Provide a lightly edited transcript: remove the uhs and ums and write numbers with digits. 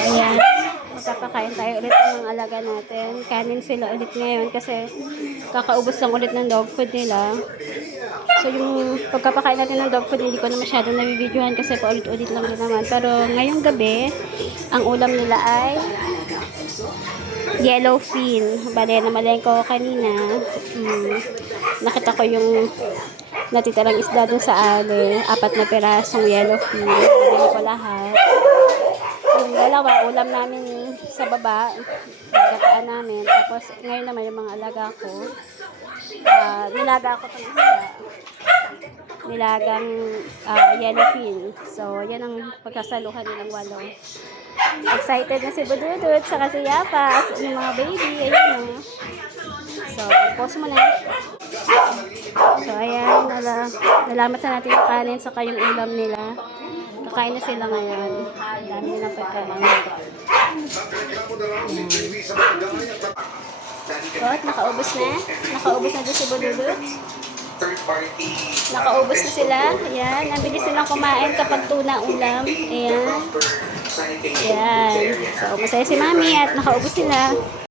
Ayan. Magpapakain tayo ulit ng mga alaga natin. Kanin sila ulit ngayon kasi kakaubos lang ulit ng dog food nila. So yung pagpapakain natin ng dog food, hindi ko na masyadong nabibidyohan kasi paulit-ulit lang din naman. Pero ngayong gabi, ang ulam nila ay yellowfin. Bale, namalengke ko kanina. Nakita ko yung natitirang isda dun sa ali. 4 na pirasong yellowfin. Nabili ko lahat. Yung dalawa, ulam namin sa baba. Nagataan namin. Tapos, ngayon naman yung mga alaga ko. Nilaga ko itong isda. Nilagang yellowfin. So, yan ang pagkasaluhan nilang 8. Excited na si Bududut, saka si Yapa, yung mga baby, ayun o. So, pause mo na. So, ayan, nalamat na natin yung kanin, saka yung ulam nila. Kakain na sila ngayon. Dami nilang pagkain. At nakaubos na. Nakaubos na din si Bududut. Nakaubos na sila. Ayan, ang bilis nilang kumain kapag tuna ulam. Ayan. Ayan. So, masaya si Mami at nakaubos sila.